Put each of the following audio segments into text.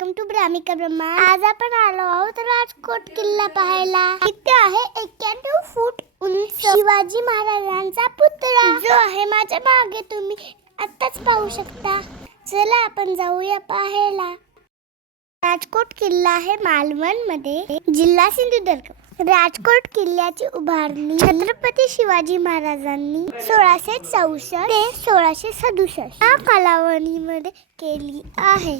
Welcome to ब्राह्मिका Brahma. आज आपण आलो आहोत राजकोट किल्ला पाहायला। इथे आहे 91 फूट उंच शिवाजी महाराजांचा पुतळा, जो आहे माझ्या मागे, तुम्ही आत्ताच पाहू शकता। चला आपण जाऊया पाहायला। राजकोट किल्ला आहे मालवण मध्ये, जिल्हा सिंधुदुर्ग। राजकोट किल्ल्याची उभारणी छत्रपती शिवाजी महाराजांनी 1664 ते 1667 या कालावधीमध्ये केली आहे।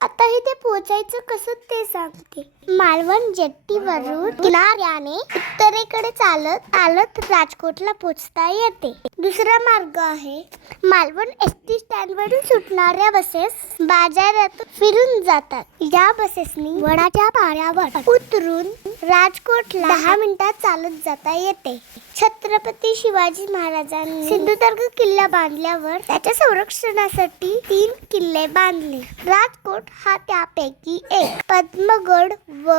आता इथे पोहोचायचं कसं ते सांगते। मालवण जेट्टीवरून किनाऱ्याने उत्तरेकडे चालत राजकोटला पोहोचता येते। दुसरा मार्ग आहे मालवण एसटी स्टँडवरून सुटणाऱ्या बसेस बाजारात फिरून जातात। या बसेसनी वडाच्या पाऱ्यावर उतरून राजकोटला 10 मिनिटात चालत जाता येते। छत्रपती शिवाजी महाराजांनी सिंधुदुर्ग किल्ला बांधल्यावर त्याच्या संरक्षणासाठी 3 किल्ले बांधले। राजकोट हा त्यापैकी एक। पद्मगड व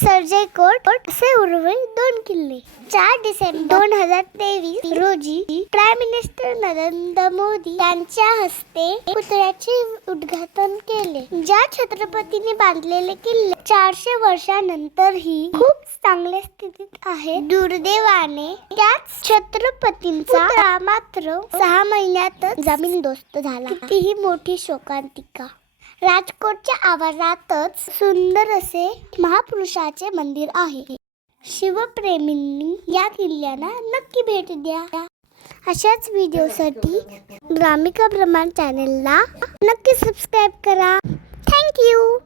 सर्जेकोट असे उर्वरित 2 किल्ले। 4 डिसेंबर 2023 रोजी प्राईम मिनिस्टर नरेंद्र मोदी यांच्या हस्ते पुतळ्याचे उद्घाटन केले। ज्या छत्रपतीने बांधलेले किल्ले 400 वर्षानंतरही खूप चांगल्या स्थितीत आहे। दुर्दैवाने त्याच छत्रपतींचा पुतळा मात्र 6 महिन्यातच जमीनदोस्त झाला। कितीही मोठी शोकांतिका। राजकोटच्या आवारातच सुंदर असे महापुरुषाचे मंदिर आहे। शिवप्रेमींनी या किल्ल्याला नक्की भेट द्या। अशाच व्हिडिओसाठी ब्राह्मिका ब्रह्मा चॅनलला नक्की सबस्क्राईब करा। थँक्यू।